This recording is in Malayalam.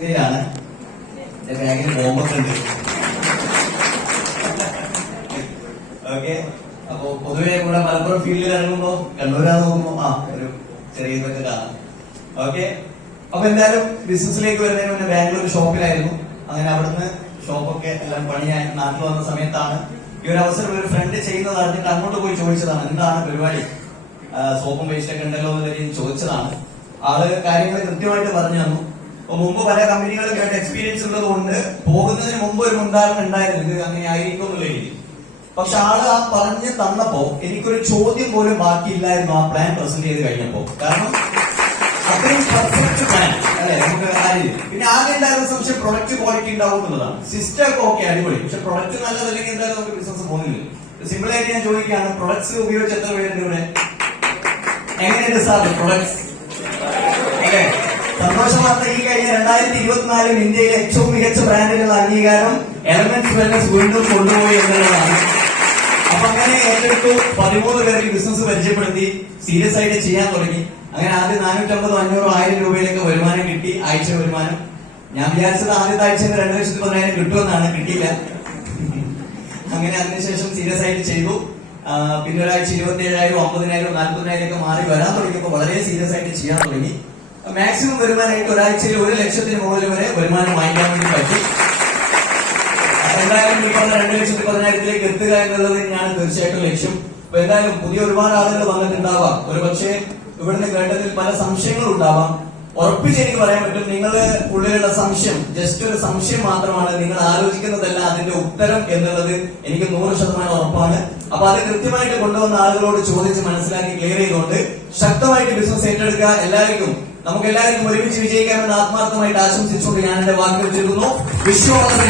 ഇതിലാണ് ബാഗിന് ബോംബൊക്കെ ഉണ്ട്. ഓക്കെ, അപ്പൊ പൊതുവെ ഇവിടെ മലപ്പുറം ഫീൽഡിൽ ഇറങ്ങുമ്പോ കണ്ണൂരാന്ന് നോക്കുമ്പോ ഒരു ചെറിയ ഇതൊക്കെ കാണാം. ഓക്കെ, അപ്പൊ എന്തായാലും ബിസിനസ്സിലേക്ക് വരുന്നതിന് മുന്നേ ബാംഗ്ലൂർ ഷോപ്പിലായിരുന്നു. അങ്ങനെ അവിടുന്ന് ഷോപ്പൊക്കെ എല്ലാം പണിയായി നാട്ടിൽ വന്ന സമയത്താണ് ഈ ഒരു അവസരം ഒരു ഫ്രണ്ട് ചെയ്യുന്നത് അറിഞ്ഞിട്ട് അങ്ങോട്ട് പോയി ചോദിച്ചതാണ്, എന്താണ് പരിപാടി, സോപ്പും പേസ്റ്റൊക്കെ ഉണ്ടല്ലോ എന്നുള്ള രീതിയിൽ ചോദിച്ചതാണ്. ആള് കാര്യങ്ങൾ കൃത്യമായിട്ട് പറഞ്ഞു തന്നു. അപ്പൊ മുമ്പ് പല കമ്പനികളൊക്കെ ആയിട്ട് എക്സ്പീരിയൻസ് ഉള്ളത് കൊണ്ട് പോകുന്നതിന് മുമ്പ് ഒരു മുൻധാരണ ഉണ്ടായിരുന്നു, ഇത് അങ്ങനെ ആയിരിക്കും എന്നുള്ള രീതി. പക്ഷെ ആള് ആ പറഞ്ഞ് തന്നപ്പോ എനിക്കൊരു ചോദ്യം പോലും ബാക്കിയില്ലായിരുന്നു ആ പ്ലാൻ പ്രസന്റ് ചെയ്ത് കഴിഞ്ഞപ്പോ. കാരണം അത്രയും പെർഫെക്റ്റ് പ്ലാൻ അല്ലെ നമുക്ക് കാര്യം. പിന്നെ ആകെ ഉണ്ടായിരുന്ന സംശയം പ്രൊഡക്റ്റ് ക്വാളിറ്റി ഉണ്ടാവും എന്നുള്ളതാണ്. സിസ്റ്റം ഒക്കെ ഓക്കെ അടിപൊളി, പക്ഷെ പ്രൊഡക്റ്റ് നല്ലതല്ലെങ്കിൽ എന്തായാലും നമുക്ക് ബിസിനസ് പോകുന്നില്ല. സിമ്പിൾ ആയിട്ട് ഞാൻ ചോദിക്കുകയാണ്, പ്രൊഡക്ട്സ് ഉപയോഗിച്ച് എത്ര പേരുണ്ട് ഇവിടെ? എങ്ങനെയുണ്ട് സാർ പ്രൊഡക്ട്സ്? അല്ലെ, സന്തോഷവാർത്ത, ഈ കഴിഞ്ഞ 2024 ഇന്ത്യയിലെ ഏറ്റവും മികച്ച ബ്രാൻഡുകളുടെ അംഗീകാരം എലമെന്റ്സ് വെൽനസ് വീണ്ടും കൊണ്ടുപോയി എന്നുള്ളതാണ്. അപ്പൊ അങ്ങനെ ഏറ്റെടുത്തു. 13 പേർക്ക് ബിസിനസ് പരിചയപ്പെടുത്തി, സീരിയസ് ആയിട്ട് ചെയ്യാൻ തുടങ്ങി. അങ്ങനെ ആദ്യം 450, 500, 1000 രൂപയിലേക്ക് വരുമാനം കിട്ടി, ആഴ്ച വരുമാനം. ഞാൻ വിചാരിച്ചത് ആദ്യത്തെ ആഴ്ച 2,10,000 കിട്ടുമെന്നാണ്, കിട്ടിയില്ല. അങ്ങനെ അതിനുശേഷം സീരിയസ് ആയിട്ട് ചെയ്തു. പിന്നെ ഒരാഴ്ച 27,000, 50,000, 40,000 ഒക്കെ മാറി വരാൻ തുടങ്ങിയപ്പോൾ വളരെ സീരിയസ് ആയിട്ട് ചെയ്യാൻ തുടങ്ങി. മാക്സിമം വരുമാനമായിട്ട് ഒരാഴ്ചയിൽ 1 ലക്ഷത്തിന് മുകളിൽ വരെ വരുമാനം വാങ്ങിക്കാൻ വേണ്ടി പറ്റി. എന്തായാലും ഈ പറഞ്ഞ 2,10,000 എത്തുക എന്നുള്ളത് തന്നെയാണ് തീർച്ചയായിട്ടും ലക്ഷ്യം. അപ്പൊ എന്തായാലും പുതിയ ഒരുപാട് ആളുകൾ വന്നിട്ടുണ്ടാവാം. ഒരു പക്ഷേ ഇവിടുന്ന് കേട്ടതിൽ പല സംശയങ്ങളും ഉണ്ടാവാം. ഉറപ്പിച്ച് എനിക്ക് പറയാൻ പറ്റും, നിങ്ങളുടെ ഉള്ളിലുള്ള സംശയം ജസ്റ്റ് ഒരു സംശയം മാത്രമാണ്, നിങ്ങൾ ആലോചിക്കുന്നതല്ല അതിന്റെ ഉത്തരം എന്നുള്ളത് എനിക്ക് 100% ഉറപ്പാണ്. അപ്പൊ അത് കൃത്യമായിട്ട് കൊണ്ടുവന്ന ആളുകളോട് ചോദിച്ച് മനസ്സിലാക്കി ക്ലിയർ ചെയ്തുകൊണ്ട് ശക്തമായിട്ട് ബിസിനസ് ഏറ്റെടുക്കുക. നമുക്ക് എല്ലാവർക്കും ഒരുമിച്ച് വിജയിക്കാമെന്ന് ആത്മാർത്ഥമായിട്ട് ആശംസിച്ചുകൊണ്ട് ഞാൻ എന്റെ വാക്കുകൾ ചൊല്ലുന്നു. വിശ്വാസം.